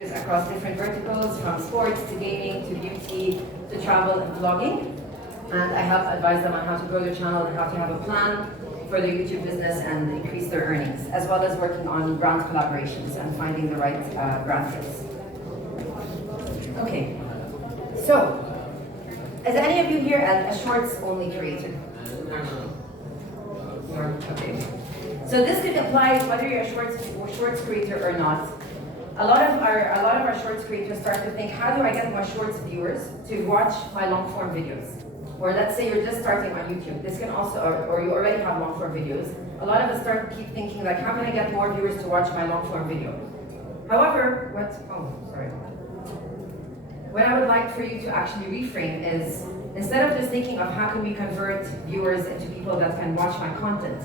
across different verticals, from sports to gaming to beauty to travel and vlogging. And I help advise them on how to grow their channel and how to have a plan for their YouTube business and increase their earnings, as well as working on brand collaborations and finding the right brand fits. Okay, so is any of you here a shorts only creator? Okay. So this could apply whether you're a shorts creator or not. A lot of our shorts creators start to think, how do I get my shorts viewers to watch my long form videos? Or let's say you're just starting on YouTube. This can also, or you already have long form videos. A lot of us keep thinking like, how can I get more viewers to watch my long form video? However, what I would like for you to actually reframe is, instead of just thinking of how can we convert viewers into people that can watch my content,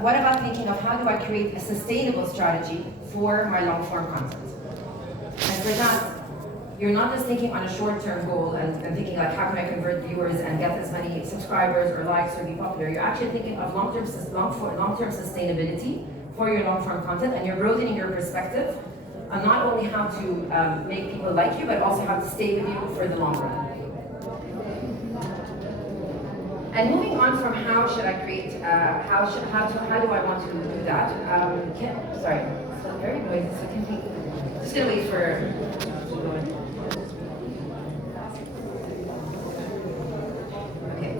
what about thinking of how do I create a sustainable strategy for my long form content? And for that, you're not just thinking on a short-term goal and thinking like, how can I convert viewers and get as many subscribers or likes or be popular? You're actually thinking of long-term sustainability for your long-form content, and you're broadening your perspective on not only how to make people like you, but also how to stay with you for the long run. And moving on from how should I create, how do I want to do that? Sorry, it's very noisy, so can we, just gonna wait for. Okay,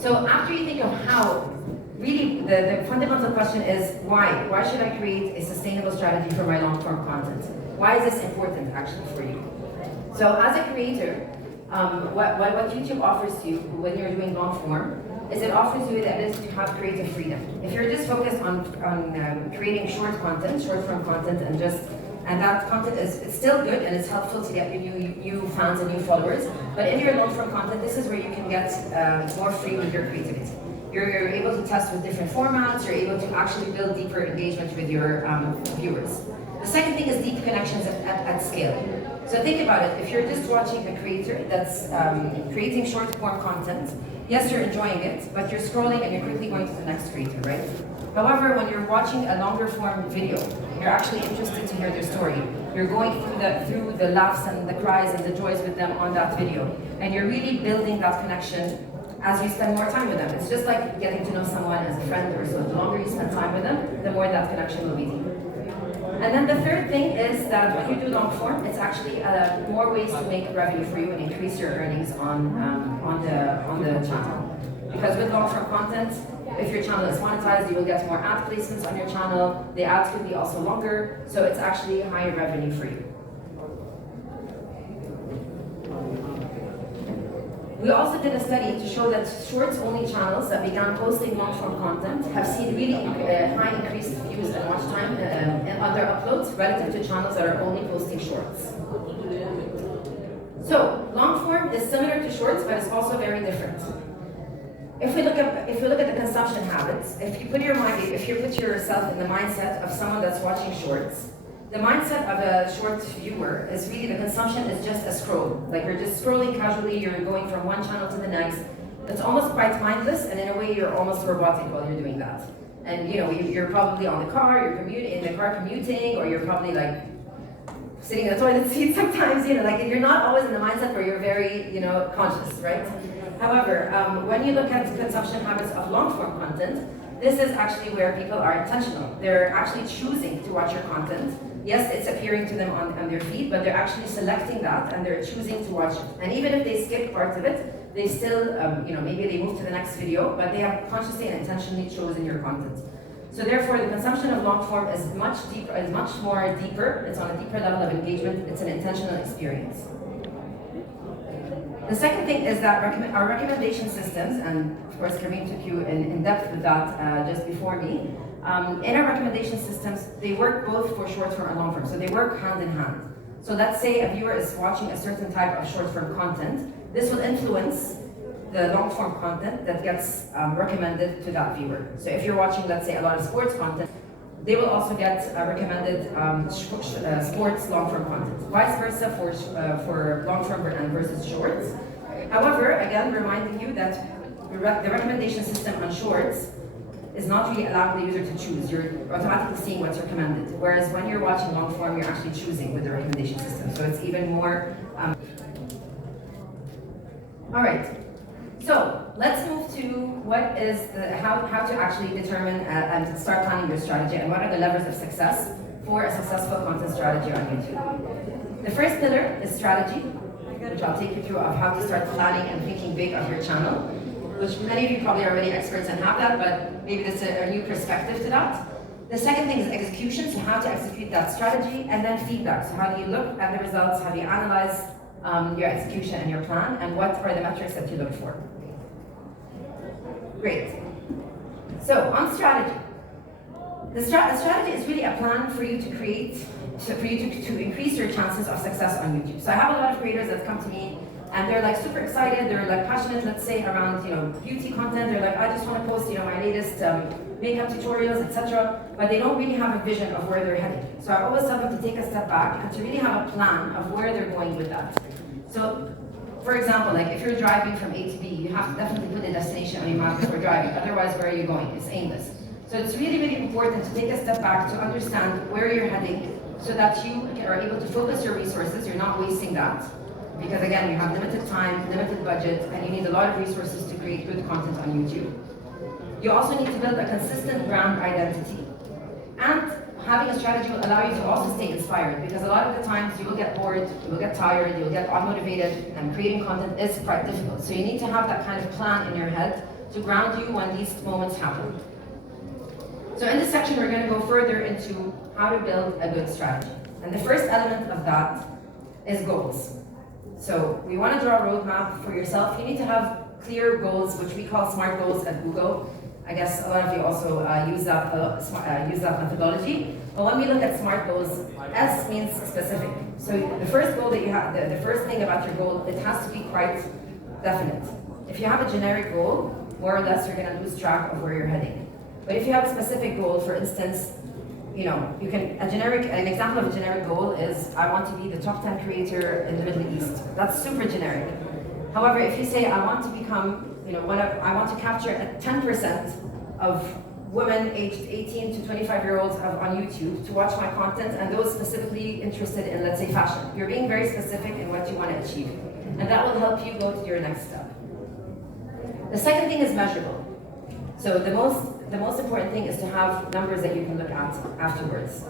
so after you think of how, really the fundamental question is why? Why should I create a sustainable strategy for my long-form content? Why is this important actually for you? So as a creator, what YouTube offers you when you're doing long form is it offers you the ability to have creative freedom. If you're just focused on creating short form content, and that content it's still good and it's helpful to get new fans and new followers, but in your long form content, this is where you can get more free with your creativity. You're able to test with different formats, you're able to actually build deeper engagement with your viewers. The second thing is deep connections at scale. So think about it, if you're just watching a creator that's creating short form content, yes, you're enjoying it, but you're scrolling and you're quickly going to the next creator, right? However, when you're watching a longer form video, you're actually interested to hear their story. You're going through the laughs and the cries and the joys with them on that video. And you're really building that connection as you spend more time with them. It's just like getting to know someone as a friend or so. The longer you spend time with them, the more that connection will be deeper. And then the third thing is that when you do long form, it's actually more ways to make revenue for you and increase your earnings on the channel. Because with long form content, if your channel is monetized, you will get more ad placements on your channel. The ads could be also longer, so it's actually higher revenue for you. We also did a study to show that shorts-only channels that began posting long-form content have seen really high increased views and watch time on their uploads relative to channels that are only posting shorts. So, long-form is similar to shorts, but it's also very different. If we look at the consumption habits, if you put yourself in the mindset of someone that's watching shorts, the mindset of a short viewer is really the consumption is just a scroll. Like you're just scrolling casually, you're going from one channel to the next. It's almost quite mindless, and in a way you're almost robotic while you're doing that. And you're probably on the car, you're commuting, or you're probably like sitting in the toilet seat sometimes, like you're not always in the mindset where you're very, conscious, right? However, when you look at consumption habits of long-form content, this is actually where people are intentional. They're actually choosing to watch your content. Yes, it's appearing to them on their feed, but they're actually selecting that and they're choosing to watch it. And even if they skip parts of it, they still, maybe they move to the next video, but they have consciously and intentionally chosen your content. So therefore, the consumption of long form is much more deeper. It's on a deeper level of engagement. It's an intentional experience. The second thing is that our recommendation systems, and of course Kareem took you in depth with that just before me. In our recommendation systems, they work both for short form and long form, so they work hand in hand. So let's say a viewer is watching a certain type of short form content, this will influence the long form content that gets recommended to that viewer. So if you're watching, let's say, a lot of sports content, they will also get recommended sports long-form content. Vice versa for long-form versus shorts. However, again, reminding you that the recommendation system on shorts is not really allowing the user to choose. You're automatically seeing what's recommended. Whereas when you're watching long form, you're actually choosing with the recommendation system. So it's even more. All right. So let's move to what is how to actually determine and start planning your strategy, and what are the levers of success for a successful content strategy on YouTube. The first pillar is strategy, which I'll take you through of how to start planning and thinking big of your channel, which many of you probably are already experts and have that, but maybe there's a new perspective to that. The second thing is execution, so how to execute that strategy, and then feedback. So how do you look at the results, how do you analyze your execution and your plan, and what are the metrics that you look for? Great. So on strategy, the strategy is really a plan for you to create, for you to increase your chances of success on YouTube. So I have a lot of creators that come to me and they're like super excited, they're like passionate, let's say around beauty content. They're like, I just want to post my latest makeup tutorials, etc. But they don't really have a vision of where they're heading. So I always tell them to take a step back and to really have a plan of where they're going with that. So, for example, like if you're driving from A to B, you have to definitely put a destination on your map before driving. Otherwise, where are you going? It's aimless. So it's really, really important to take a step back to understand where you're heading, so that you are able to focus your resources. You're not wasting that. Because again, you have limited time, limited budget, and you need a lot of resources to create good content on YouTube. You also need to build a consistent brand identity. And having a strategy will allow you to also stay inspired, because a lot of the times you will get bored, you will get tired, you'll get unmotivated, and creating content is quite difficult. So you need to have that kind of plan in your head to ground you when these moments happen. So in this section, we're going to go further into how to build a good strategy. And the first element of that is goals. So we want to draw a roadmap for yourself. You need to have clear goals, which we call SMART goals at Google. I guess a lot of you also use that methodology. But when we look at SMART goals, S means specific. So the first goal that you have, the first thing about your goal, it has to be quite definite. If you have a generic goal, more or less you're going to lose track of where you're heading. But if you have a specific goal, for instance, an example of a generic goal is, I want to be the top 10 creator in the Middle East. That's super generic. However, if you say, I want to become, I want to capture 10% of women aged 18 to 25-year-olds on YouTube to watch my content, and those specifically interested in, let's say, fashion. You're being very specific in what you want to achieve. And that will help you go to your next step. The second thing is measurable. So the most important thing is to have numbers that you can look at afterwards.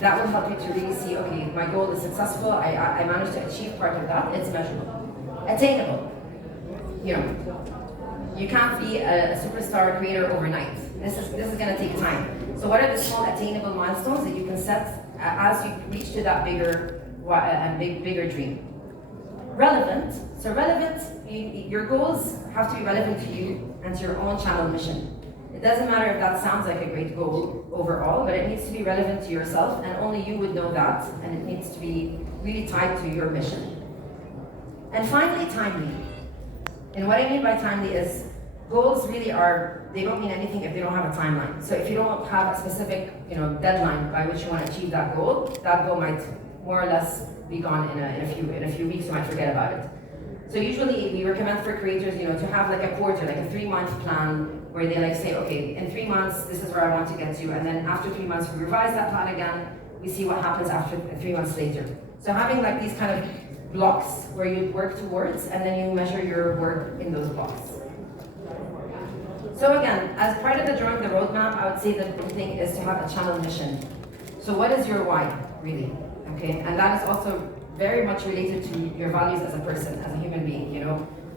That will help you to really see, okay, my goal is successful, I managed to achieve part of that, it's measurable. Attainable. You can't be a superstar creator overnight. This is going to take time. So what are the small attainable milestones that you can set as you reach to that bigger dream? Relevant. So relevant, your goals have to be relevant to you and to your own channel mission. It doesn't matter if that sounds like a great goal overall, but it needs to be relevant to yourself, and only you would know that, and it needs to be really tied to your mission. And finally, timely. And what I mean by timely is, goals really they don't mean anything if they don't have a timeline. So if you don't have a specific deadline by which you want to achieve that goal might more or less be gone in a few weeks. You might forget about it. So usually we recommend for creators to have like a quarter, like a 3-month plan, where they say, okay, in 3 months this is where I want to get to, and then after 3 months we revise that plan again. We see what happens after 3 months later. So having like these kind of blocks where you work towards, and then you measure your work in those blocks. So again, as part of drawing the roadmap, I would say that the thing is to have a channel mission. So what is your why, really? Okay, and that is also very much related to your values as a person, as a human being.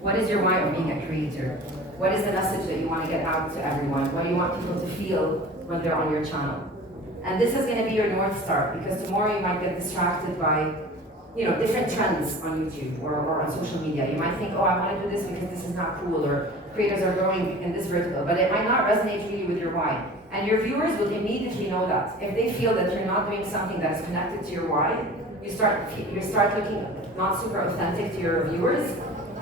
What is your why of being a creator? What is the message that you want to get out to everyone? What do you want people to feel when they're on your channel? And this is going to be your North Star, because tomorrow you might get distracted by different trends on YouTube or on social media. You might think, oh, I want to do this because this is not cool, or creators are growing in this vertical, but it might not resonate really with your why. And your viewers will immediately know that. If they feel that you're not doing something that is connected to your why, you start looking not super authentic to your viewers,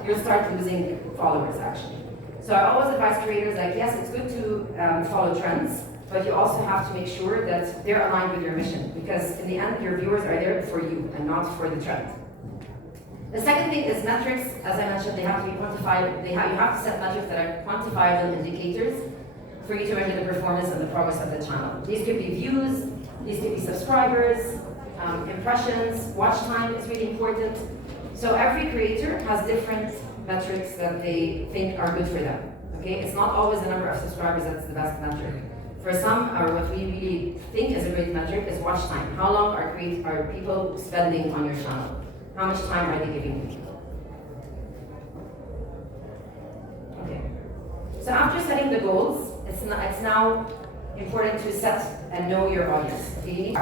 you'll start losing followers actually. So I always advise creators, like, yes, it's good to follow trends, but you also have to make sure that they're aligned with your mission, because in the end, your viewers are there for you and not for the trend. The second thing is metrics. As I mentioned, they have to be quantified. You have to set metrics that are quantifiable indicators. for you to measure the performance and the progress of the channel. These could be views, these could be subscribers, impressions, watch time is really important. So every creator has different metrics that they think are good for them. Okay, it's not always the number of subscribers that's the best metric. For some, or what we really think is a great metric is watch time. How long are people spending on your channel? How much time are they giving you? Okay. So after setting the goals, it's now important to set and know your audience. Okay?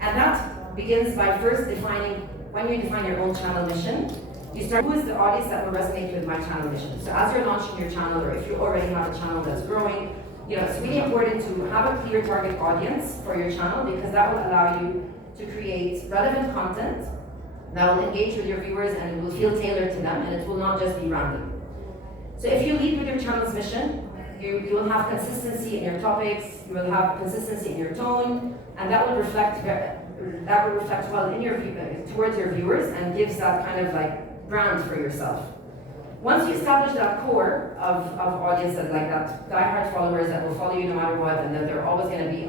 And that begins by first defining, when you define your own channel mission, you start, who is the audience that will resonate with my channel mission? So as you're launching your channel, or if you already have a channel that's growing, it's really important to have a clear target audience for your channel, because that will allow you to create relevant content that will engage with your viewers and it will feel tailored to them, and it will not just be random. So if you lead with your channel's mission, you will have consistency in your topics, you will have consistency in your tone, and that will reflect well in your towards your viewers, and gives that kind of like brand for yourself. Once you establish that core of audience, that like that diehard followers that will follow you no matter what, and that they're always going to be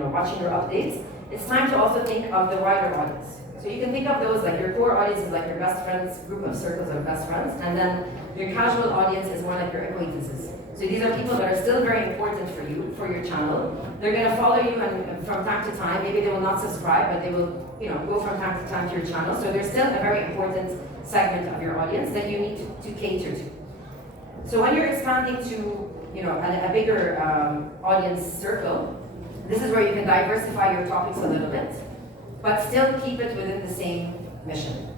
watching your updates, it's time to also think of the wider audience. So you can think of those like your core audience is like your best friends, group of circles of best friends, and then your casual audience is more like your acquaintances. So these are people that are still very important for you, for your channel. They're going to follow you, and from time to time, maybe they will not subscribe, but they will go from time to time to your channel. So there's still a very important segment of your audience that you need to cater to. So when you're expanding to a bigger audience circle, this is where you can diversify your topics a little bit, but still keep it within the same mission.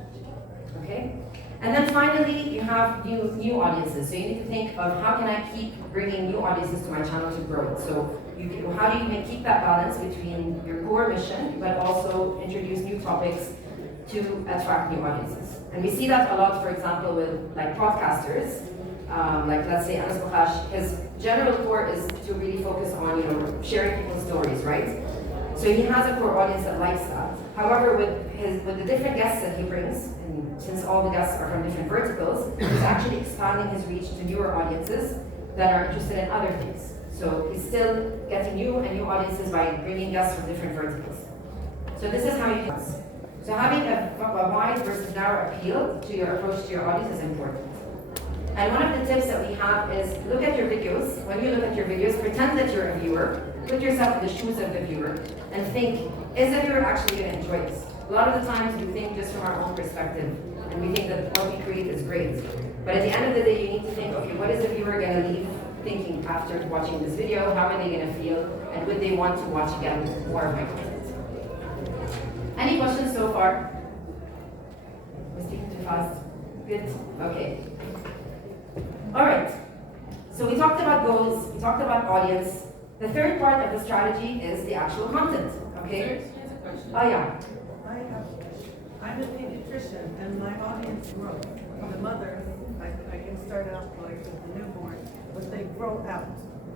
Okay? And then finally, you have new audiences. So you need to think of, how can I keep bringing new audiences to my channel to grow it? So how do you keep that balance between your core mission, but also introduce new topics to attract new audiences? And we see that a lot, for example, with like podcasters, like let's say Anas Bukhash. His general core is to really focus on sharing people's stories, right? So he has a core audience that likes that. However, with the different guests that he brings, and since all the guests are from different verticals, he's actually expanding his reach to newer audiences that are interested in other things. So he's still getting new audiences by bringing guests from different verticals. So this is how you do it. So having a wide versus narrow appeal to your approach to your audience is important. And one of the tips that we have is look at your videos. When you look at your videos, pretend that you're a viewer. Put yourself in the shoes of the viewer and think, is the viewer actually going to enjoy this? A lot of the times we think just from our own perspective, and we think that what we create is great. But at the end of the day, you need to think, okay, what is the viewer going to leave thinking after watching this video? How are they going to feel? And would they want to watch again more of my content? Any questions so far? We're speaking too fast? Good? Okay. All right. So we talked about goals, we talked about audience. The third part of the strategy is the actual content. Okay? Here's a question. Oh yeah. I'm a pediatrician, and my audience grows. The mothers, I can start out like with the newborn, but they grow out.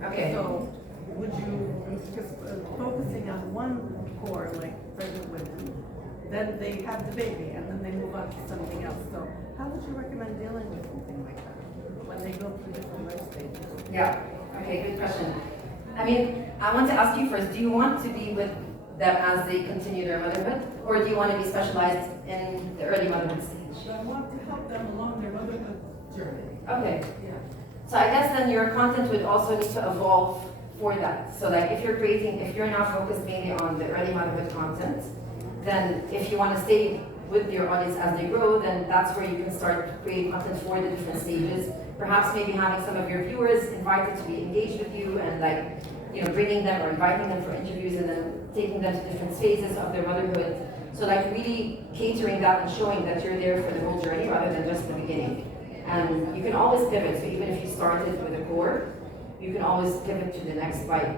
Okay. So would you, just focusing on one core, like pregnant women, then they have the baby, and then they move on to something else. So how would you recommend dealing with something like that when they go through different life stages? Yeah. Okay, good question. I mean, I want to ask you first, do you want to be with them as they continue their motherhood, or do you want to be specialized in the early motherhood stage? So I want to help them along their motherhood journey. Okay. Yeah. So I guess then your content would also need to evolve for that. So like if you're now focused mainly on the early motherhood content, then if you want to stay with your audience as they grow, then that's where you can start creating content for the different stages. Perhaps maybe having some of your viewers invited to be engaged with you, and bringing them or inviting them for interviews, and then taking them to different phases of their motherhood. So like really catering that and showing that you're there for the whole journey rather than just the beginning. And you can always pivot. So even if you started with a core, you can always pivot to the next by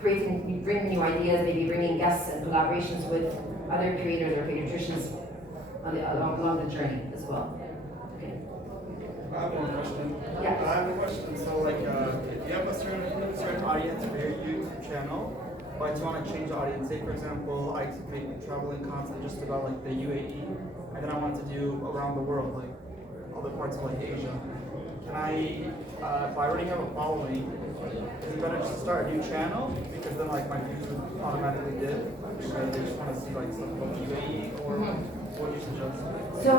bringing new ideas, maybe bringing guests and collaborations with other creators or pediatricians along the journey as well. Okay. I have one question. Yeah. I have a question. So, if you have a certain audience for your YouTube channel, but you want to change the audience, say for example, I make traveling content just about the UAE, and then I want to do around the world, other parts of like Asia. Can I, if I already have a following, is it better just to start a new channel? Because then like my views would automatically dip because they just want to see like stuff about UAE or what do you suggest? So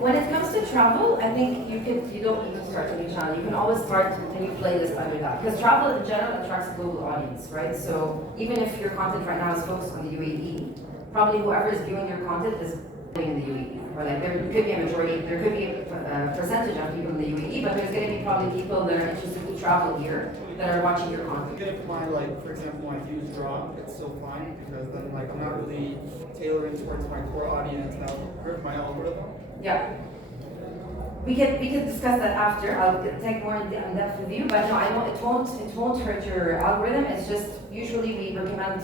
when it comes to travel, I think you don't need to start a new channel. You can always start a new playlist under that. Because travel in general attracts a global audience, right? So even if your content right now is focused on the UAE, probably whoever is viewing your content is living in the UAE. Or like there could be a majority, there could be a percentage of people in the UAE, but there's going to be probably people that are interested to travel here that are watching your content. Even if my like, for example, my views drop, it's still fine because then like I'm not really tailoring towards my core audience and I'll hurt my algorithm. Yeah. We can discuss that after. I'll take more in depth with you, but no, I don't. It won't hurt your algorithm. It's just usually we recommend,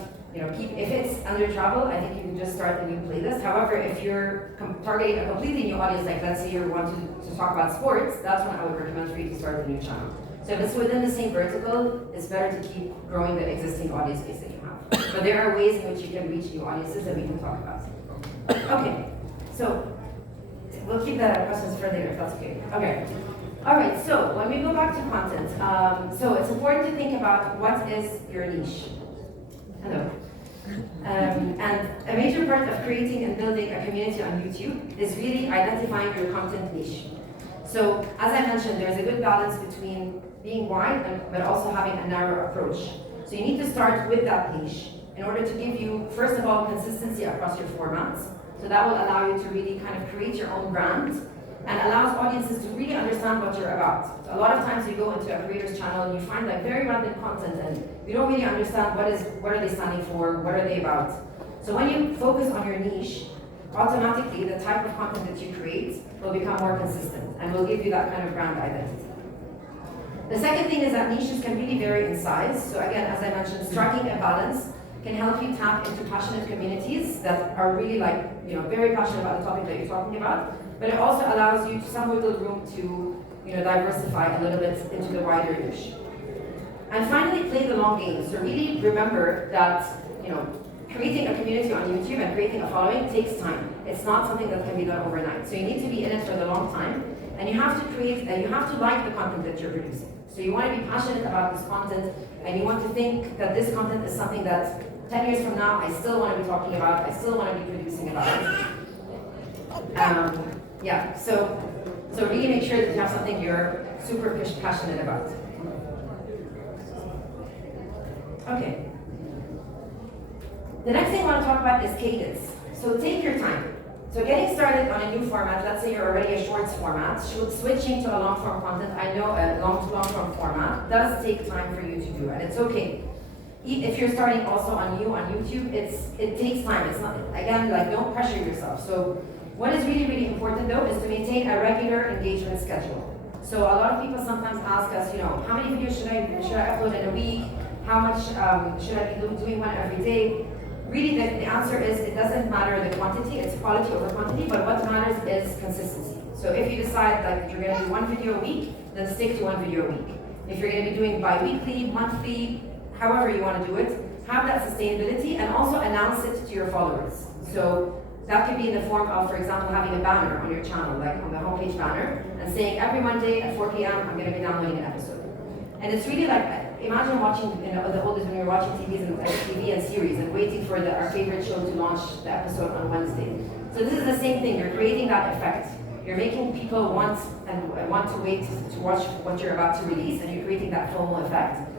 keep if it's under travel. I think you can just start a new playlist. However, if you're targeting a completely new audience, like let's say you want to talk about sports, that's when I would recommend for you to start a new channel. So if it's within the same vertical, it's better to keep growing the existing audience base that you have. But there are ways in which you can reach new audiences that we can talk about. Okay, so. We'll keep the questions for later if that's okay. Okay. All right, so when we go back to content, so it's important to think about what is your niche. Hello. And a major part of creating and building a community on YouTube is really identifying your content niche. So as I mentioned, there's a good balance between being wide but also having a narrow approach. So you need to start with that niche in order to give you, first of all, consistency across your formats. So that will allow you to really kind of create your own brand and allows audiences to really understand what you're about. So a lot of times you go into a creator's channel and you find like very random content and you don't really understand what are they standing for, what are they about. So when you focus on your niche, automatically the type of content that you create will become more consistent and will give you that kind of brand identity. The second thing is that niches can really vary in size. So again, as I mentioned, striking a balance can help you tap into passionate communities that are really very passionate about the topic that you're talking about, but it also allows you some wiggle room to diversify a little bit into the wider niche. And finally, play the long game. So really remember that creating a community on YouTube and creating a following takes time. It's not something that can be done overnight. So you need to be in it for the long time, and you have to like the content that you're producing. So you want to be passionate about this content, and you want to think that this content is something that 10 years from now, I still want to be talking about, I still want to be producing about it. So really make sure that you have something you're super passionate about. Okay. The next thing I want to talk about is cadence. So take your time. So getting started on a new format, let's say you're already a shorts format, switching to a long form content, I know a long form format does take time for you to do, and it's okay. If you're starting also on YouTube, it takes time. It's not, again, like don't pressure yourself. So what is really, really important though is to maintain a regular engagement schedule. So a lot of people sometimes ask us, how many videos should I upload in a week? How much should I be doing one every day? Really, the answer is it doesn't matter the quantity, it's quality over quantity, but what matters is consistency. So if you decide that you're gonna do one video a week, then stick to one video a week. If you're gonna be doing bi-weekly, monthly, however you want to do it, have that sustainability and also announce it to your followers. So that could be in the form of, for example, having a banner on your channel, like on the homepage banner, and saying every Monday at 4 p.m. I'm going to be downloading an episode. And it's really like, imagine watching, the oldest when we were watching TV and series and waiting for our favorite show to launch the episode on Wednesday. So this is the same thing, you're creating that effect. You're making people want to wait to watch what you're about to release, and you're creating that FOMO effect.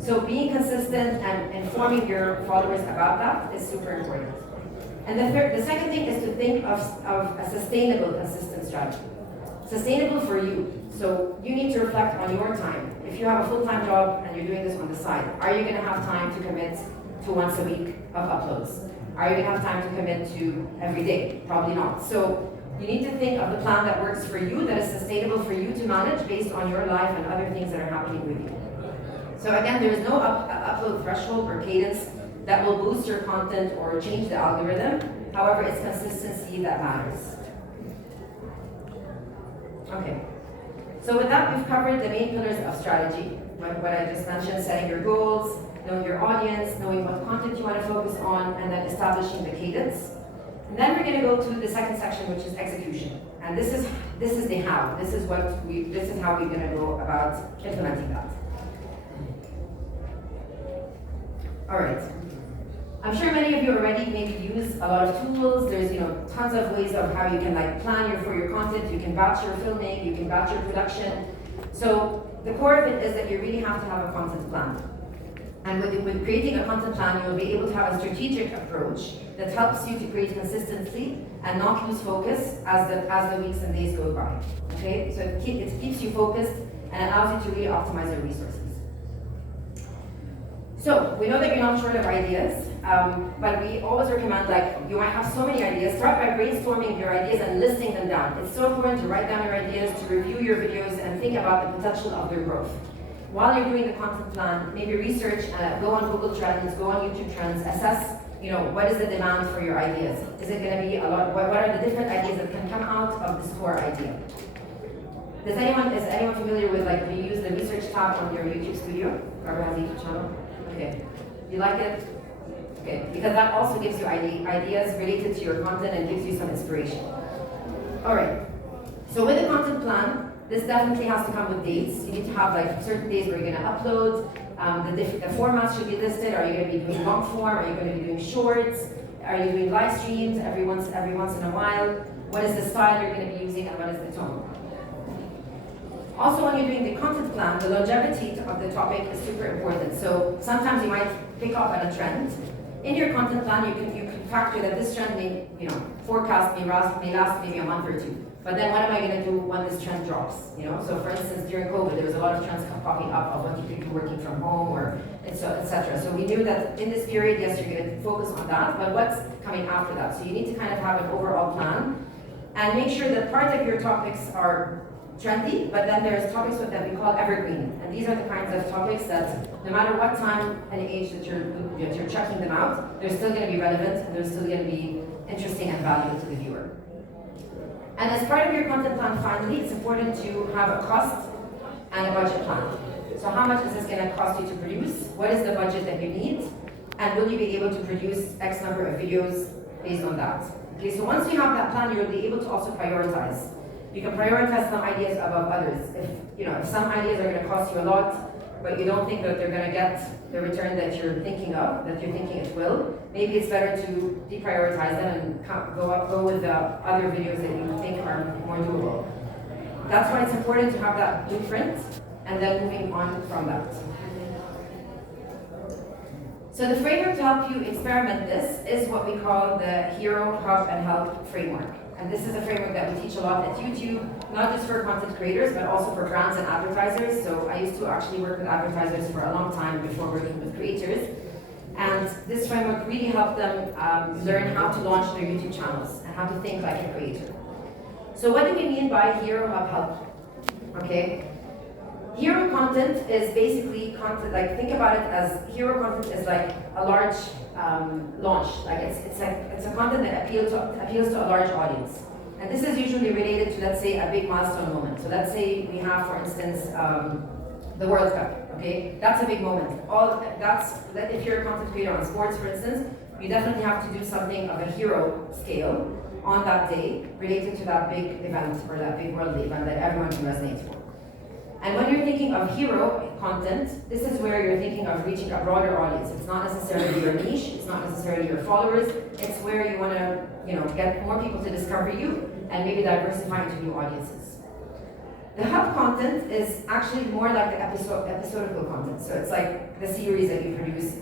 So being consistent and informing your followers about that is super important. And the second thing is to think of a sustainable, consistent strategy. Sustainable for you. So you need to reflect on your time. If you have a full-time job and you're doing this on the side, are you going to have time to commit to once a week of uploads? Are you going to have time to commit to every day? Probably not. So you need to think of the plan that works for you, that is sustainable for you to manage based on your life and other things that are happening with you. So again, there is no upload threshold or cadence that will boost your content or change the algorithm. However, it's consistency that matters. Okay. So with that, we've covered the main pillars of strategy. What I just mentioned, setting your goals, knowing your audience, knowing what content you want to focus on, and then establishing the cadence. And then we're going to go to the second section, which is execution. And this is the how. This is how we're going to go about implementing that. All right. I'm sure many of you already maybe use a lot of tools. There's tons of ways of how you can plan for your content. You can batch your filming, you can batch your production. So the core of it is that you really have to have a content plan. And with creating a content plan, you'll be able to have a strategic approach that helps you to create consistency and not lose focus as the weeks and days go by. Okay, so it keeps you focused and allows you to really optimize your resources. So we know that you're not short of ideas, but we always recommend, you might have so many ideas, start by brainstorming your ideas and listing them down. It's so important to write down your ideas, to review your videos, and think about the potential of their growth. While you're doing the content plan, maybe research, go on Google Trends, go on YouTube Trends, assess, what is the demand for your ideas? Is it going to be a lot? What are the different ideas that can come out of this core idea? Is anyone familiar with when you use the research tab on your YouTube studio? Or has a YouTube channel? Okay. You like it? Okay. Because that also gives you ideas related to your content and gives you some inspiration. All right. So with the content plan, this definitely has to come with dates. You need to have certain days where you're going to upload. The formats should be listed. Are you going to be doing long form? Are you going to be doing shorts? Are you doing live streams every once in a while? What is the style you're going to be using and what is the tone? Also, when you're doing the content plan, the longevity of the topic is super important. So sometimes you might pick up on a trend. In your content plan, you can factor that this trend may last maybe a month or two. But then what am I going to do when this trend drops? So for instance, during COVID, there was a lot of trends popping up of what people working from home or etc. So we knew that in this period, yes, you're going to focus on that, but what's coming after that? So you need to kind of have an overall plan and make sure that part of your topics are trendy, but then there's topics that we call evergreen. And these are the kinds of topics that no matter what time and age that you're checking them out, they're still going to be relevant and they're still going to be interesting and valuable to the viewer. And as part of your content plan, finally, it's important to have a cost and a budget plan. So how much is this going to cost you to produce? What is the budget that you need? And will you be able to produce X number of videos based on that? Okay, so once you have that plan, you'll be able to also prioritize. You can prioritize some ideas above others. If some ideas are going to cost you a lot, but you don't think that they're going to get the return that you're thinking it will, maybe it's better to deprioritize them and go with the other videos that you think are more doable. That's why it's important to have that blueprint and then moving on from that. So the framework to help you experiment this is what we call the Hero, Hub, and Help framework. And this is a framework that we teach a lot at YouTube, not just for content creators, but also for brands and advertisers. So I used to actually work with advertisers for a long time before working with creators. And this framework really helped them learn how to launch their YouTube channels and how to think like a creator. So what do we mean by Hero, Hub, Help? Okay. Hero content is basically content, think about it as hero content is like a large launch. It's a content that appeals to a large audience. And this is usually related to, let's say, a big milestone moment. So let's say we have, for instance, the World Cup, okay? That's a big moment. If you're a content creator on sports, for instance, you definitely have to do something of a hero scale on that day related to that big event or that big world event that everyone can resonate for. And when you're thinking of hero content, this is where you're thinking of reaching a broader audience. It's not necessarily your niche, it's not necessarily your followers, it's where you want to, get more people to discover you and maybe diversify into new audiences. The hub content is actually more like the episodical content. So it's like the series that you produce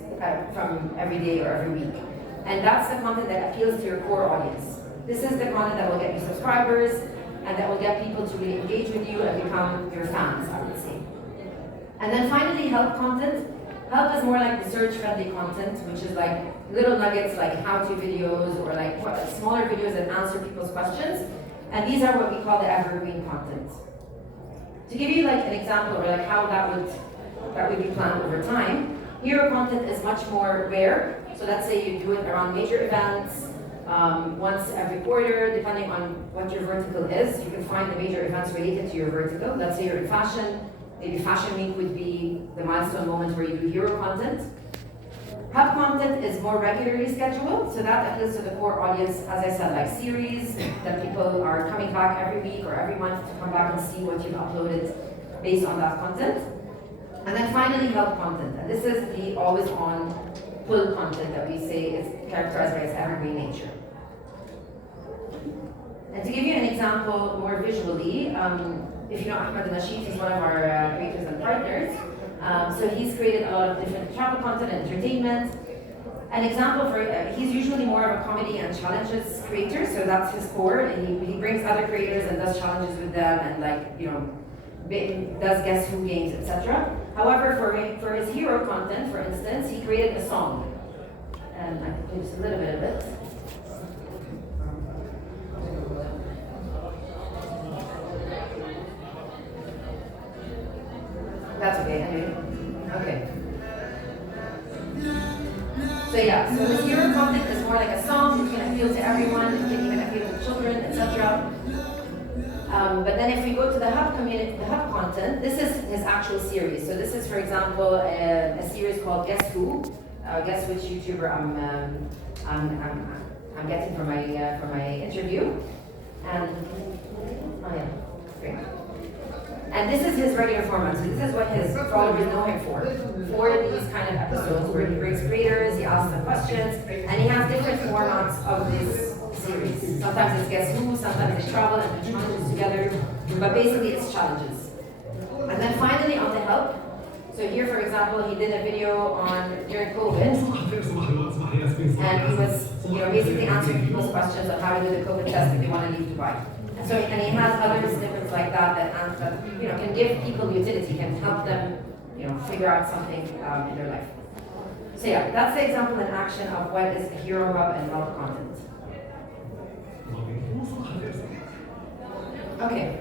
from every day or every week. And that's the content that appeals to your core audience. This is the content that will get you subscribers, and that will get people to really engage with you and become your fans, I would say. And then finally, help content. Help is more like the search-friendly content, which is like little nuggets like how-to videos or like smaller videos that answer people's questions. And these are what we call the evergreen content. To give you like an example or like how that would be planned over time, hero content is much more rare. So let's say you do it around major events, once every quarter, depending on what your vertical is. You can find the major events related to your vertical. Let's say you're in fashion, maybe Fashion Week would be the milestone moment where you do hero content. Hub content is more regularly scheduled, so that appeals to the core audience, as I said, like series, that people are coming back every week or every month to come back and see what you've uploaded based on that content. And then finally, help content. And this is the always on pull content that we say is characterized by its evergreen nature. And to give you an example more visually, if you know Ahmed Nasheed, he's one of our creators and partners. So he's created a lot of different travel content and entertainment. An example for, he's usually more of a comedy and challenges creator, so that's his core. And he brings other creators and does challenges with them and does guess who games, etc. However, for his hero content, for instance, he created a song. And I can do just a little bit of it. That's okay, anyway. Okay. So yeah, so this hero content is more like a song. It can appeal to everyone. It can even appeal to children, etc. But then if we go to the hub community, the hub content, this is his actual series. So this is, for example, a series called Guess Who. Guess which YouTuber I'm getting for my interview. And oh yeah, great. And this is his regular format. So this is what his followers know him for these kind of episodes where he brings creators, he asks them questions, and he has different formats of this series. Sometimes it's Guess Who, sometimes it's travel and challenges together, but basically it's challenges. And then finally on the help. So here, for example, he did a video on during COVID, and he was, basically answering people's questions on how to do the COVID test if they want to leave Dubai. So, and he has other snippets like that can give people utility, can help them, figure out something in their life. So yeah, that's the example in action of what is a hero hub and help content. Okay.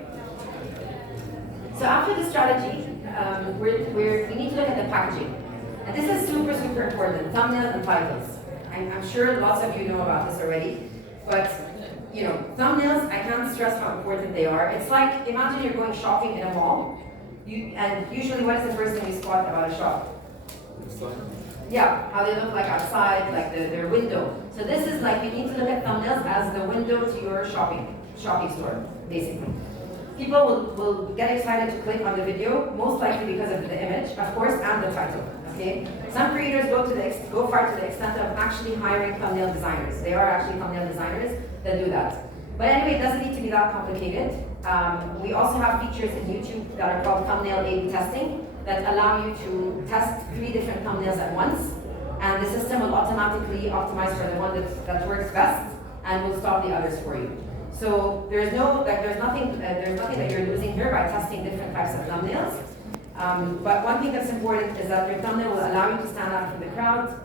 So after the strategy, we need to look at the packaging. And this is super, super important, thumbnails and titles. I'm sure lots of you know about this already, but thumbnails, I can't stress how important they are. It's like, imagine you're going shopping in a mall, and usually what is the first thing you spot about a shop? Yeah, how they look like outside, like their window. So this is like, you need to look at thumbnails as the window to your shopping store, basically. People will get excited to click on the video, most likely because of the image, of course, and the title. Okay? Some creators go far to the extent of actually hiring thumbnail designers. They are actually thumbnail designers that do that. But anyway, it doesn't need to be that complicated. We also have features in YouTube that are called thumbnail A/B testing that allow you to test 3 different thumbnails at once, and the system will automatically optimize for the one that works best and will stop the others for you. So there's nothing that you're losing here by testing different types of thumbnails. But one thing that's important is that your thumbnail will allow you to stand out from the crowd,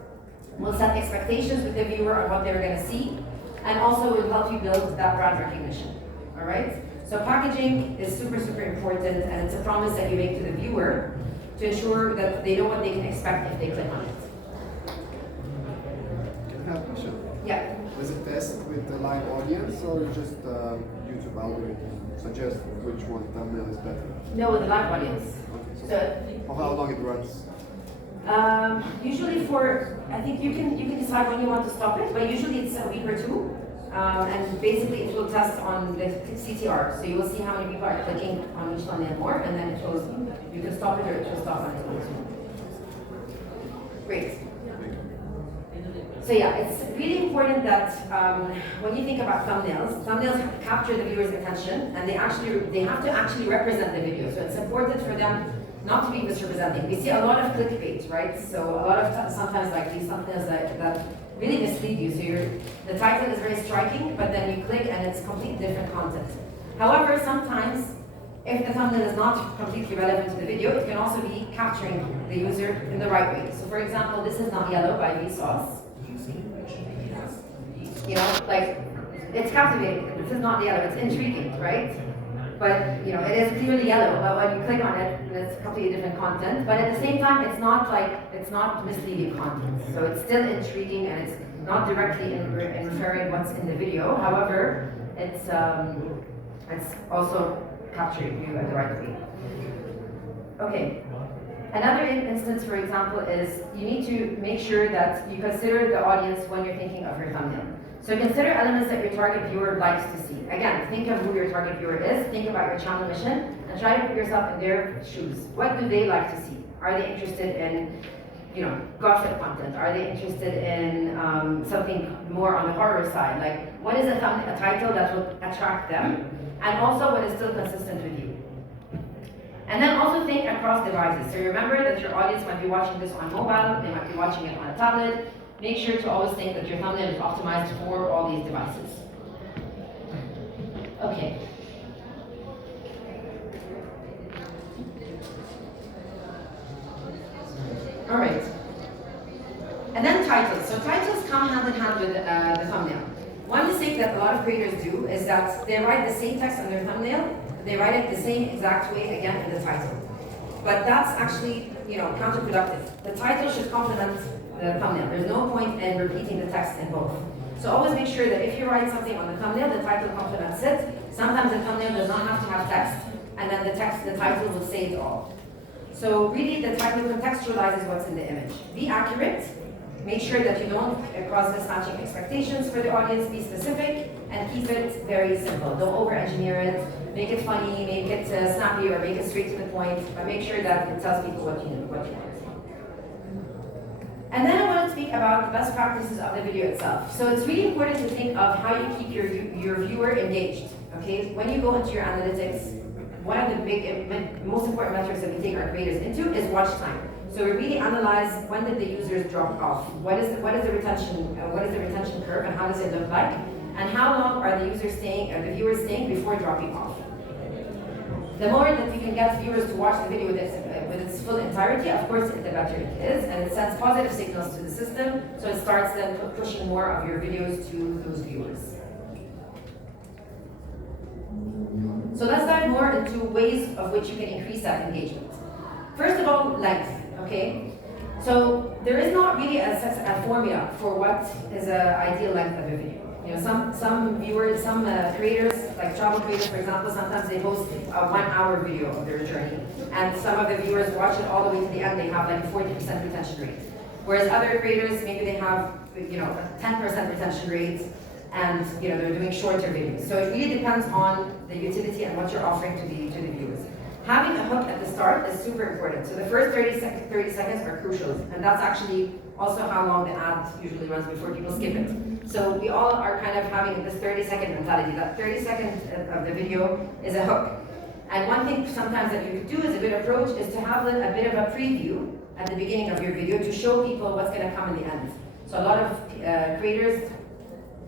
will set expectations with the viewer on what they're going to see, and also will help you build that brand recognition. All right? So packaging is super, super important, and it's a promise that you make to the viewer to ensure that they know what they can expect if they click on it. Can I have a question? Yeah. Does it test with the live audience or just YouTube algorithm suggest which one thumbnail is better? No, with the live audience. Okay, So for how long it runs? Usually I think you can decide when you want to stop it, but usually it's a week or 2. And basically it will test on the CTR. So you will see how many people are clicking on each thumbnail more, and then you can stop it or it will stop on its own. Great. So yeah, it's really important that when you think about thumbnails capture the viewer's attention, and they have to actually represent the video. So it's important for them not to be misrepresenting. We see a lot of clickbait, right? So a lot of sometimes like these thumbnails that really mislead you. So the title is very striking, but then you click and it's completely different content. However, sometimes if the thumbnail is not completely relevant to the video, it can also be capturing the user in the right way. So for example, this is Not Yellow by Vsauce. Like, it's captivating. This is not yellow, it's intriguing, right? But, it is clearly yellow, but when you click on it, it's completely different content. But at the same time, it's not misleading content. So it's still intriguing, and it's not directly inferring what's in the video. However, it's also capturing you in the right way. Okay. Another instance, for example, is you need to make sure that you consider the audience when you're thinking of your thumbnail. So consider elements that your target viewer likes to see. Again, think of who your target viewer is, think about your channel mission, and try to put yourself in their shoes. What do they like to see? Are they interested in, gossip content? Are they interested in something more on the horror side? Like, what is a title that will attract them? And also, what is still consistent with you? And then also think across devices. So remember that your audience might be watching this on mobile, they might be watching it on a tablet. Make sure to always think that your thumbnail is optimized for all these devices. Okay. All right. And then titles. So titles come hand in hand with the thumbnail. One mistake that a lot of creators do is that they write the same text on their thumbnail, they write it the same exact way again in the title. But that's actually, counterproductive. The title should complement the thumbnail. There's no point in repeating the text in both. So always make sure that if you write something on the thumbnail, the title complements it. Sometimes the thumbnail does not have to have text, and then the title will say it all. So really, the title contextualizes what's in the image. Be accurate. Make sure that you don't cause mismatching expectations for the audience. Be specific and keep it very simple. Don't over-engineer it. Make it funny, make it snappy, or make it straight to the point. But make sure that it tells people what you want. And then I want to speak about the best practices of the video itself. So it's really important to think of how you keep your viewer engaged. Okay, when you go into your analytics, one of the most important metrics that we take our creators into is watch time. So we really analyze when did the users drop off, what is the retention curve, and how does it look like, and how long are the users staying, or the viewers staying before dropping off. The more that you can get viewers to watch the video with its full entirety, of course, the better it is, and it sends positive signals to the system, so it starts then pushing more of your videos to those viewers. So let's dive more into ways of which you can increase that engagement. First of all, length. Okay, so there is not really a formula for what is an ideal length of a video. Some viewers, some creators, like travel creators, for example, sometimes they post a 1 hour video of their journey, and some of the viewers watch it all the way to the end. They have like a 40% retention rate, whereas other creators maybe they have a 10% retention rate, and they're doing shorter videos. So it really depends on the utility and what you're offering to the viewers. Having a hook at the start is super important. So the first 30 seconds are crucial, and that's actually also how long the ad usually runs before people skip it. So we all are kind of having this 30-second mentality. That 30 seconds of the video is a hook. And one thing sometimes that you could do as a good approach is to have a bit of a preview at the beginning of your video to show people what's going to come in the end. So a lot of creators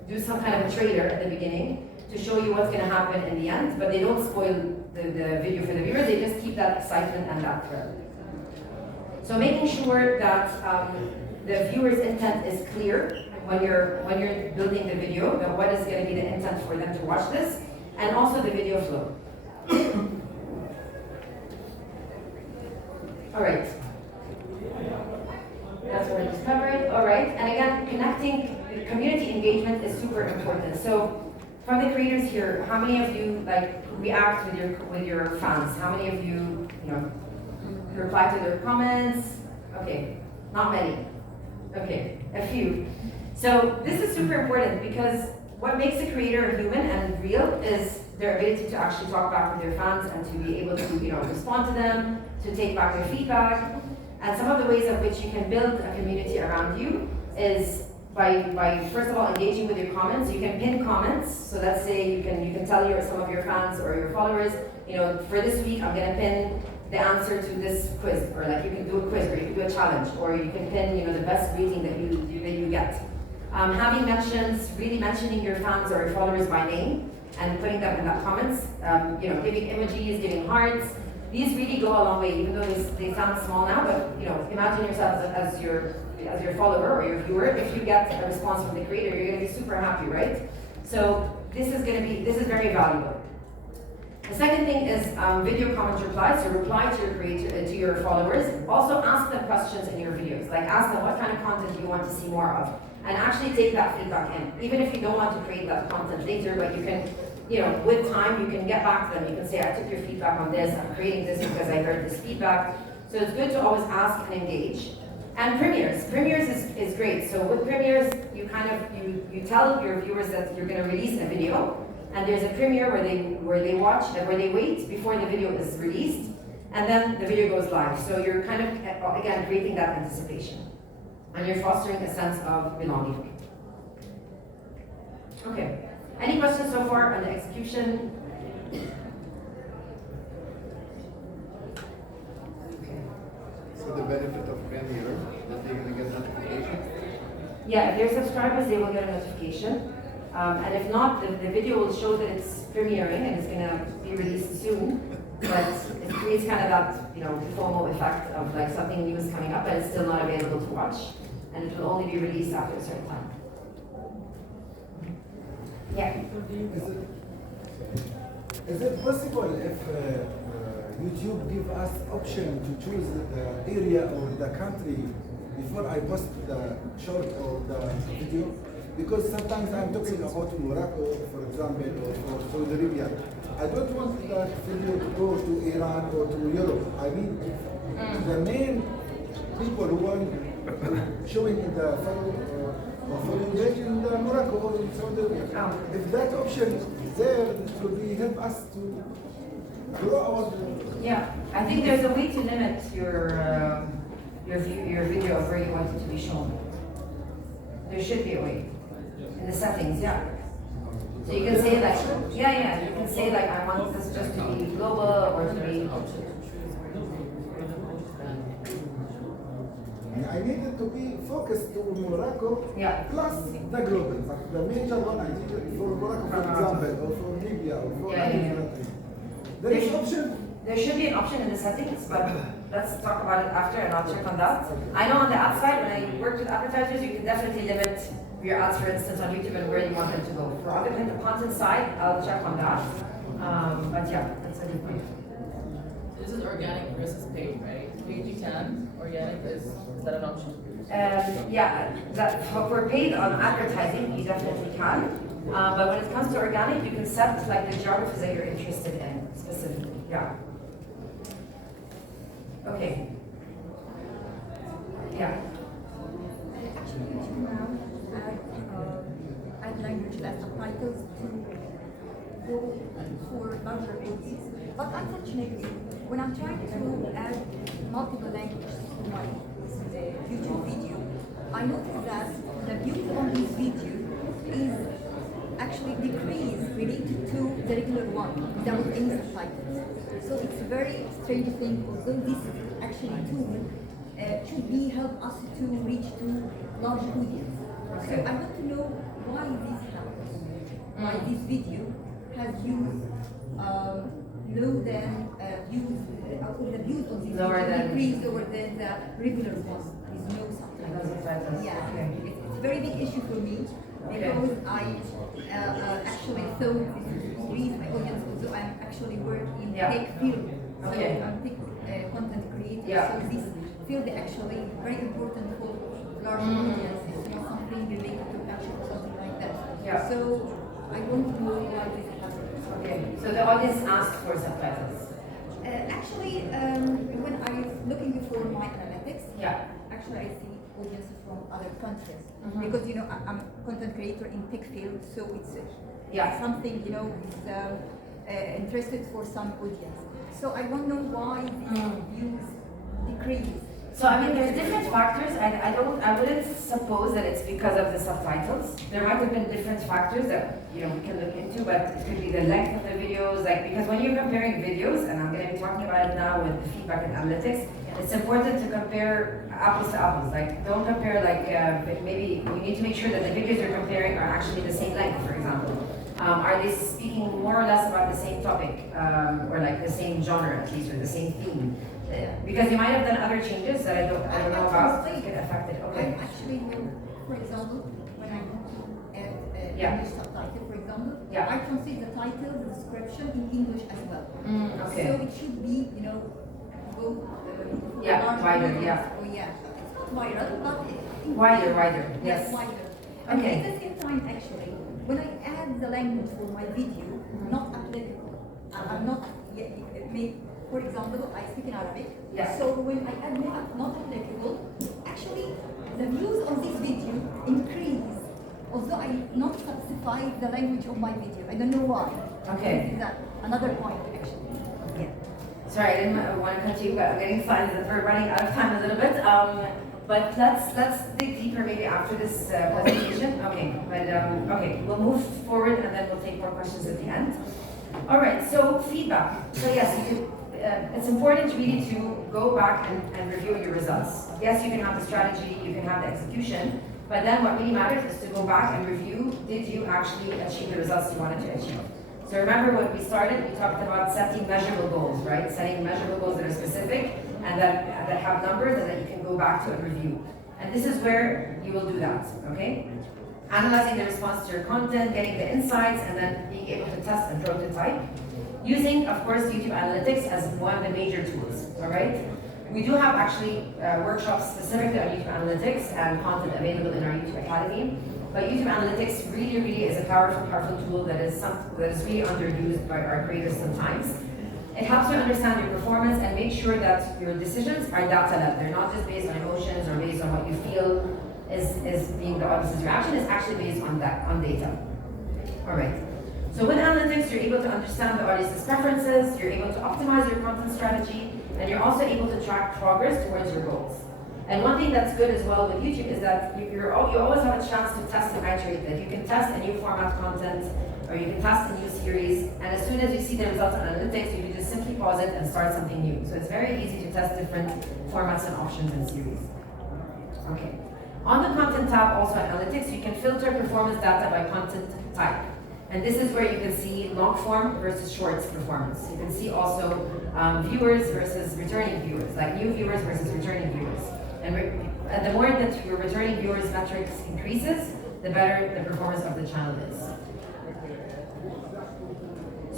do some kind of a trailer at the beginning to show you what's going to happen in the end, but they don't spoil the video for the viewers. They just keep that excitement and that thrill. So making sure that the viewer's intent is clear when you're building the video, that what is going to be the intent for them to watch this, and also the video flow. All right. That's what I just covered. All right. And again, community engagement is super important. So from the creators here, how many of you react with your fans? How many of you reply to their comments? Okay, not many. Okay, a few. So this is super important because what makes a creator human and real is their ability to actually talk back with their fans and to be able to respond to them, to take back their feedback. And some of the ways in which you can build a community around you is by first of all engaging with your comments. You can pin comments. So let's say you can tell some of your fans or your followers, for this week I'm gonna pin the answer to this quiz, or you can do a quiz, or you can do a challenge, or you can pin the best greeting that you get. Having mentions, really mentioning your fans or your followers by name and putting them in that comments. Giving emojis, giving hearts. These really go a long way, even though they sound small now. But imagine yourself as your follower or your viewer. If you get a response from the creator, you're going to be super happy, right? So this is very valuable. The second thing is video comment replies. So reply to your followers. Also ask them questions in your videos. Like ask them what kind of content you want to see more of, and actually take that feedback in. Even if you don't want to create that content later, but you can. With time, you can get back to them. You can say, I took your feedback on this, I'm creating this because I heard this feedback. So it's good to always ask and engage. And premieres is great. So with premieres, you kind of you tell your viewers that you're going to release a video, and there's a premiere where they watch and where they wait before the video is released, and then the video goes live. So you're kind of again creating that anticipation, and you're fostering a sense of belonging. Okay. Any questions so far on the execution? So the benefit of Premiere, that they're going to get notification? Yeah, if they're subscribers, they will get a notification. And if not, the video will show that it's premiering and it's going to be released soon. But it creates kind of that, FOMO effect of like something new is coming up, but it's still not available to watch. And it will only be released after a certain time. Yeah. Is it possible if YouTube give us option to choose the area or the country before I post the short or the video? Because sometimes I'm talking about Morocco, for example, or Saudi Arabia. I don't want that video to go to Iran or to Europe. I mean, the main people who are showing in the following page in Morocco or in Saudi Arabia. If that option is there, it will be help us to grow our. Yeah, I think there's a way to limit your video of where you want it to be shown. There should be a way in the settings, yeah. So you can say like, you can say like, I want this just to be global or to be. I need it to be focused to Morocco plus the global. But the major one I need it for Morocco, for example, or for Libya, or for any country. There is option. There should be an option in the settings, but let's talk about it after and I'll check on that. I know on the ad side, when I worked with advertisers, you can definitely limit your ads, for instance, on YouTube and where you want them to go. For other than the content side, I'll check on that. But yeah, that's a good point. This is organic versus paid, right? Paid you can, organic is that an option? For paid on advertising, you definitely can. But when it comes to organic, you can set like the geographies that you're interested in specifically. Yeah. Okay. Yeah. Actually, YouTube now add language like subtitles to go for larger audiences. But unfortunately, when I'm trying to add multiple languages to my YouTube video, I noticed that the views on this video is actually decreased related to the regular one without any subtitles. So it's a very strange thing, although this actually tool should be help us to reach to large audience. So I want to know why this happens, why this video has views low than views, the views on this Lower video than decrease lower than the regular one with no subtitles. Yeah, it's a very big issue for me because I actually thought this would increase my audience, although I'm actually work in tech field. So I'm tech content creator. So this field is actually very important for large audience. It's not something related to fashion or something like that. So I want to know why this happens. Okay. So the audience asked for subtitles. Actually, when I'm looking for my analytics, actually I see audiences from other countries because I'm a content creator in tech field, so it's something is interested for some audience. So I want to know why these views decrease. So I mean, there's different factors. I wouldn't suppose that it's because of the subtitles. There might have been different factors that we can look into, but it could be the length of the videos. Like because when you're comparing videos, and I'm going to be talking about it now with the feedback and analytics, it's important to compare apples to apples. Like don't compare like maybe you need to make sure that the videos you're comparing are actually the same length, for example. Are they speaking more or less about the same topic, or like the same genre at least, or the same theme? Because you might have done other changes that I don't know about that could affect it. Okay. I actually know, for example, when I add English subtitle, for example, I translate the title, the description in English as well. Okay. So it should be, go wider. Oh yeah, it's not viral, but Wider. Yes. Wider. And at the same time, actually, when I add the language for my video, not applicable. I'm not for example, I speak in Arabic. Yeah. So when I add not applicable, actually the views of this video increase, although I not specify the language of my video. I don't know why. Okay. This is another point actually. Yeah. Sorry, I didn't want to cut you, but I'm getting signs that we're running out of time a little bit. But let's dig deeper maybe after this presentation. Okay, but okay, we'll move forward and then we'll take more questions at the end. All right, so feedback. So yes, you could, it's important really to go back and review your results. Yes, you can have the strategy, you can have the execution, but then what really matters is to go back and review, did you actually achieve the results you wanted to achieve? So remember when we started, we talked about setting measurable goals, right? Setting measurable goals that are specific and that have numbers and that you can go back to and review. And this is where you will do that, okay? Analyzing the response to your content, getting the insights, and then being able to test and prototype. Using, of course, YouTube Analytics as one of the major tools, all right? We do have actually workshops specifically on YouTube Analytics and content available in our YouTube Academy. But YouTube Analytics really is a powerful tool that is really underused by our creators sometimes. It helps you understand your performance and make sure that your decisions are data-led. They're not just based on emotions or based on what you feel is being the audience's reaction. It's actually based on data. All right. So with analytics, you're able to understand the audience's preferences, you're able to optimize your content strategy, and you're also able to track progress towards your goals. And one thing that's good as well with YouTube is that you always have a chance to test and iterate. That you can test a new format content, or you can test a new series, and as soon as you see the results on analytics, you can just simply pause it and start something new. So it's very easy to test different formats and options and series. Okay. On the content tab, also in analytics, you can filter performance data by content type. And this is where you can see long form versus shorts performance. You can see also viewers versus returning viewers, like new viewers versus returning viewers. And the more that your returning viewers metrics increases, the better the performance of the channel is.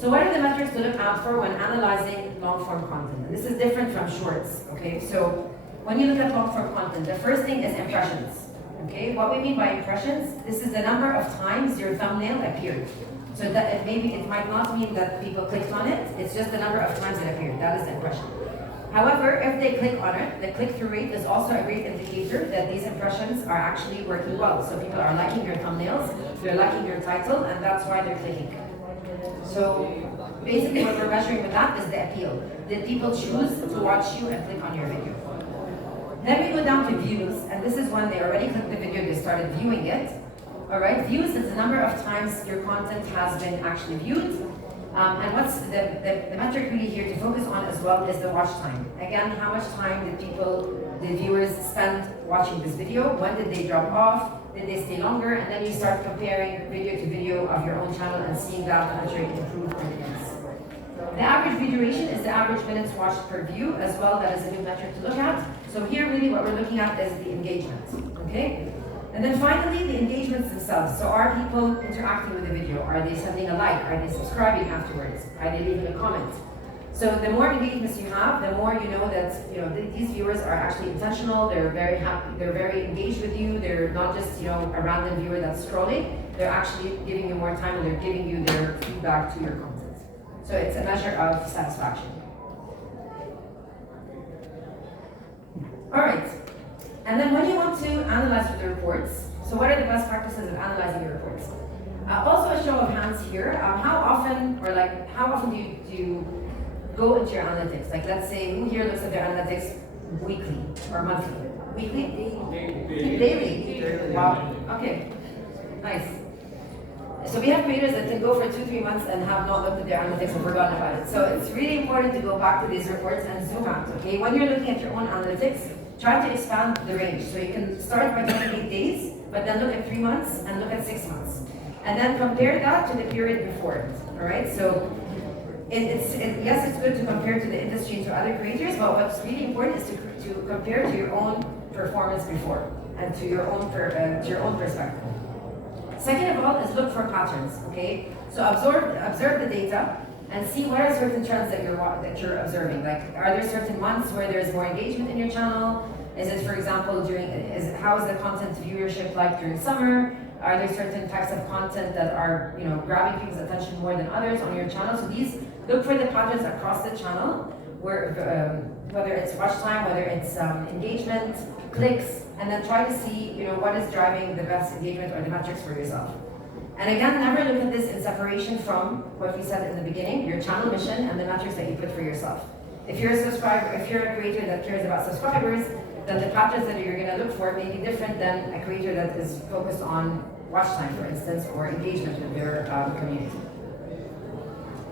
So what are the metrics to look out for when analyzing long form content? And this is different from shorts, okay? So when you look at long form content, the first thing is impressions. Okay, what we mean by impressions, this is the number of times your thumbnail appeared. So that it might not mean that people clicked on it, it's just the number of times it appeared. That is the impression. However, if they click on it, the click-through rate is also a great indicator that these impressions are actually working well. So people are liking your thumbnails, they're liking your title, and that's why they're clicking. So basically what we're measuring with that is the appeal. Did people choose to watch you and click on your video? Then we go down to views, and this is when they already clicked the video, they started viewing it. All right, views is the number of times your content has been actually viewed. And what's the metric really here to focus on as well is the watch time. Again, how much time did viewers spend watching this video? When did they drop off? Did they stay longer? And then you start comparing video to video of your own channel and seeing that metric improve or decrease. The average view duration is the average minutes watched per view as well. That is a new metric to look at. So here really what we're looking at is the engagement, okay? And then finally, the engagements themselves. So are people interacting with the video? Are they sending a like? Are they subscribing afterwards? Are they leaving a comment? So the more engagements you have, the more you know that these viewers are actually intentional, they're very happy, they're very engaged with you, they're not just a random viewer that's scrolling, they're actually giving you more time and they're giving you their feedback to your content. So it's a measure of satisfaction. All right, and then when you want to analyze the reports, so what are the best practices of analyzing your reports? Also a show of hands here, how often do you go into your analytics? Like let's say, who here looks at their analytics weekly or monthly? Weekly? Daily. Wow, okay, nice. So we have creators that can go for 2-3 months and have not looked at their analytics and forgotten about it. So it's really important to go back to these reports and zoom out, okay? When you're looking at your own analytics, try to expand the range. So you can start by 28 days, but then look at 3 months and look at 6 months. And then compare that to the period before it, all right? So yes, it's good to compare to the industry and to other creators, but what's really important is to compare to your own performance before and to your own perspective. Second of all is look for patterns, okay? So observe the data and see what are certain trends that you're observing. Like, are there certain months where there's more engagement in your channel? Is it, for example, how is the content viewership like during summer? Are there certain types of content that are, grabbing people's attention more than others on your channel? So look for the patterns across the channel whether it's watch time, whether it's engagement, clicks, and then try to see, what is driving the best engagement or the metrics for yourself. And again, never look at this in separation from what we said in the beginning, your channel mission and the metrics that you put for yourself. If you're a creator that cares about subscribers, then the patterns that you're going to look for may be different than a creator that is focused on watch time, for instance, or engagement with their community.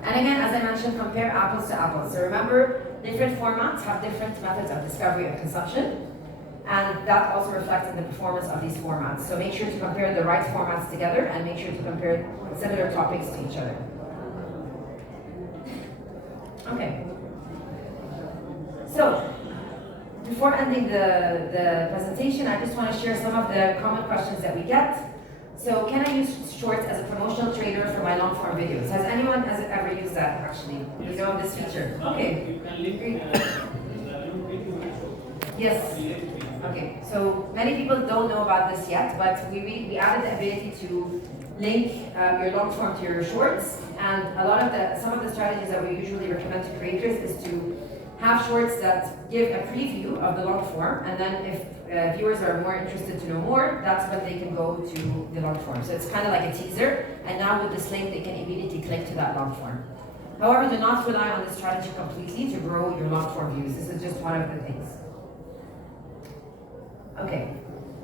And again, as I mentioned, compare apples to apples. So remember, different formats have different methods of discovery and consumption, and that also reflects in the performance of these formats. So make sure to compare the right formats together and make sure to compare similar topics to each other. Okay. So, before ending the presentation, I just want to share some of the common questions that we get. So, can I use shorts as a promotional trailer for my long form videos? Has anyone ever used that actually? You know this feature? Okay. Yes. Okay. So many people don't know about this yet, but we added the ability to link your long form to your shorts, and some of the strategies that we usually recommend to creators is to have shorts that give a preview of the long form, and then if viewers are more interested to know more, that's when they can go to the long form. So it's kind of like a teaser, and now with this link, they can immediately click to that long form. However, do not rely on this strategy completely to grow your long form views. This is just one of the things. Okay,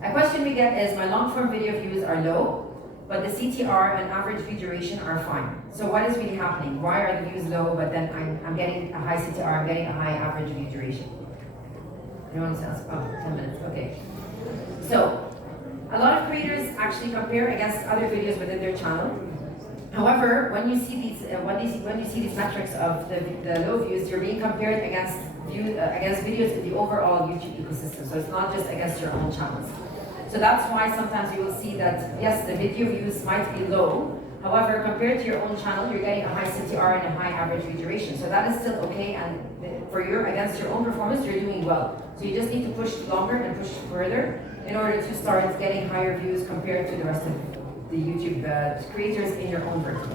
a question we get is, my long form video views are low, but the CTR and average view duration are fine. So what is really happening? Why are the views low, but then I'm getting a high CTR, I'm getting a high average view duration? Anyone wants to ask? Oh, 10 minutes, okay. So, a lot of creators actually compare against other videos within their channel. However, when you see these metrics of the low views, you're being compared against videos in the overall YouTube ecosystem. So it's not just against your own channels. So that's why sometimes you will see that, yes, the video views might be low. However, compared to your own channel, you're getting a high CTR and a high average view duration. So that is still okay, and against your own performance, you're doing well. So you just need to push longer and push further in order to start getting higher views compared to the rest of the YouTube creators in your own vertical.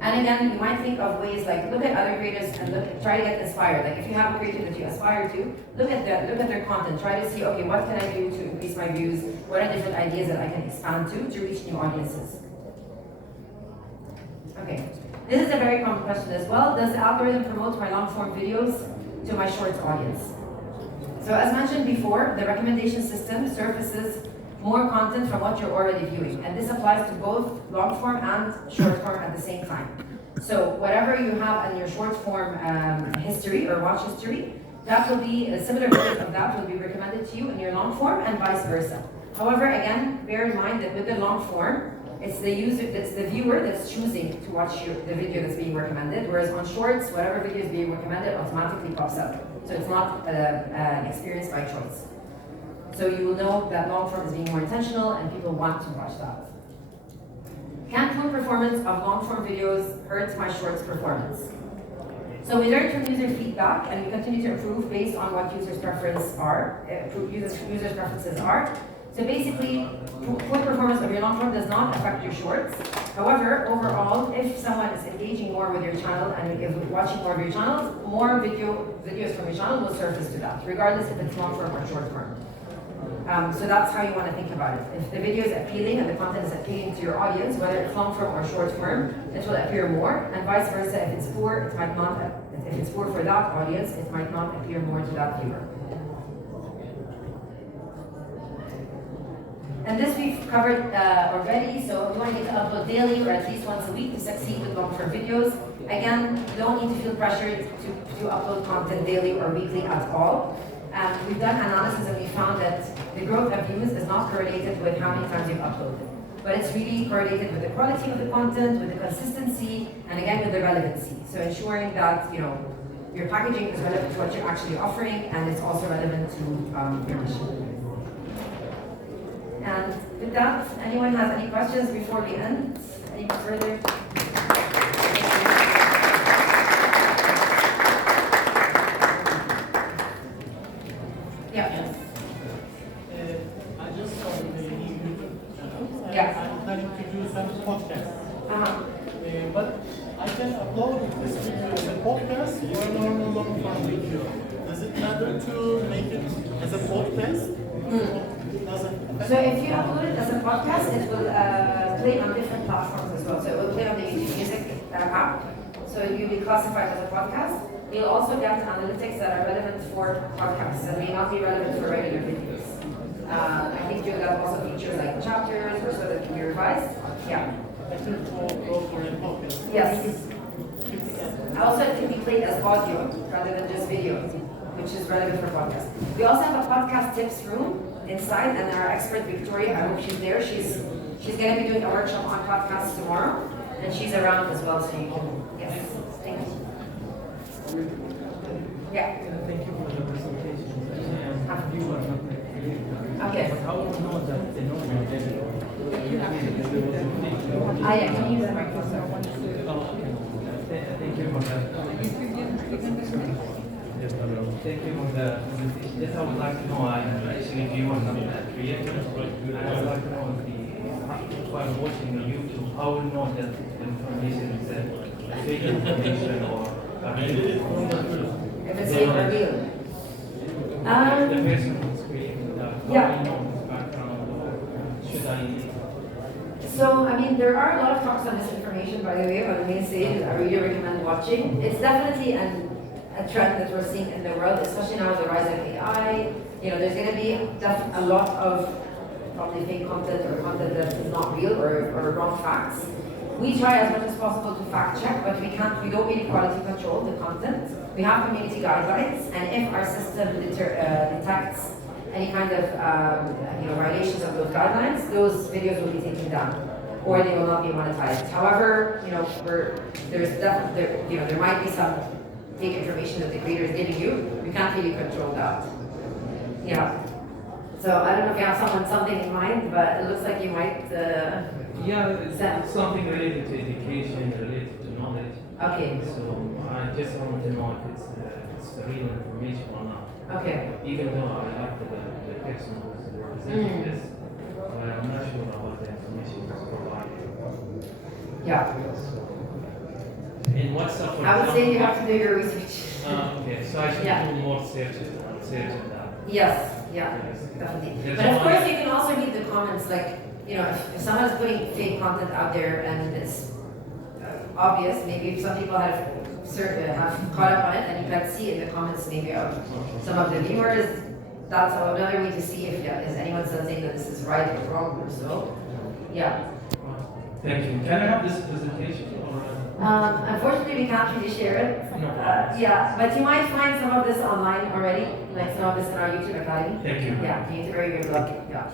And again, you might think of ways like look at other creators and try to get inspired. Like if you have a creator that you aspire to, look at their content. Try to see, okay, what can I do to increase my views? What are different ideas that I can expand to reach new audiences? Okay, this is a very common question as well. Does the algorithm promote my long form videos to my shorts audience? So as mentioned before, the recommendation system surfaces more content from what you're already viewing. And this applies to both long form and short form at the same time. So whatever you have in your short form history or watch history, that will be a similar version of that will be recommended to you in your long form and vice versa. However, again, bear in mind that with the long form, it's the viewer that's choosing to watch the video that's being recommended, whereas on shorts, whatever video is being recommended automatically pops up. So it's not an experience by choice. So you will know that long form is being more intentional and people want to watch that. Can poor performance of long form videos hurt my shorts performance? So we learn from user feedback and we continue to improve based on what users' preferences are. So basically, poor performance of your long form does not affect your shorts. However, overall, if someone is engaging more with your channel and is watching more of your channels, more videos from your channel will surface to that, regardless if it's long form or short form. So that's how you want to think about it. If the video is appealing and the content is appealing to your audience, whether it's long form or short form, it will appear more, and vice versa. If it's poor, it might not. If it's poor for that audience, it might not appear more to that viewer. And this we've covered already. So you want to upload daily or at least once a week to succeed with long form videos. Again, you don't need to feel pressured to upload content daily or weekly at all. We've done analysis and we found that the growth of views is not correlated with how many times you've uploaded, but it's really correlated with the quality of the content, with the consistency, and again with the relevancy. So ensuring that your packaging is relevant to what you're actually offering, and it's also relevant to your mission. And with that, anyone has any questions before we end? Any further? Yeah. I just saw the YouTube channel. Yeah. I'm planning to do some podcasts. Uh-huh. But I can upload this video as a podcast or a normal long form video. Does it matter to make it as a podcast? Doesn't. So if you upload it as a podcast, it will play on different platforms as well. So it will play on the YouTube Music app. So you'll be classified as a podcast. You'll also get analytics that are relevant for podcasts and may not be relevant for regular videos. I think you'll have also features like chapters or so that can be revised. Yeah. Yes. Also, it can be played as audio rather than just video, which is relevant for podcasts. We also have a podcast tips room inside, and our expert Victoria, I hope she's there. She's going to be doing a workshop on podcasts tomorrow, and she's around as well, so you can. Yes. Thank you. Yeah. Thank you for the presentation. You are not creative. Okay. But how do you know that they know your video? Yeah, can you use the microphone? Thank you for that. Yes, hello. Thank you for the presentation. Yes, I would like to know, I actually view on the creator, and I would like to know while watching the YouTube, how will know that information is fake information or If it's fake or real. the person who's creating that, how Yeah. do you know his background, or should I? So, I mean, there are a lot of talks on misinformation, by the way, on the main stage. I really recommend watching. It's definitely a trend that we're seeing in the world, especially now with the rise of AI. You know, there's going to be a lot of probably fake content or content that is not real or wrong facts. We try as much as possible to fact check, but we don't really quality control the content. We have community guidelines, and if our system detects any kind of violations of those guidelines, those videos will be taken down, or they will not be monetized. However, there might be some fake information that the creator is giving you. We can't really control that. Yeah. So I don't know if you have something in mind, but it looks like you might. It's something related to education, related to knowledge. Okay. So I just want to know if it's real information or not. Okay. Even though I like the person who's representing this, but I'm not sure about the information that's provided. Yeah. In WhatsApp, for I would say you example- have to do your research. Okay, so I should Yeah. do more search on that. Yes. Yeah. Definitely. There's But of one- course, you can also read the comments. Like, if someone is putting fake content out there and it's obvious, maybe some people have caught up on it, and you can see in the comments maybe of some of the viewers. That's another way to see if is anyone saying that this is right or wrong or so. Yeah. Thank you. Can I have this presentation? Unfortunately, we can't really share it. No. Yeah, but you might find some of this online already, like some of this in our YouTube Academy. Thank you. Yeah, you need to very good luck. Yeah.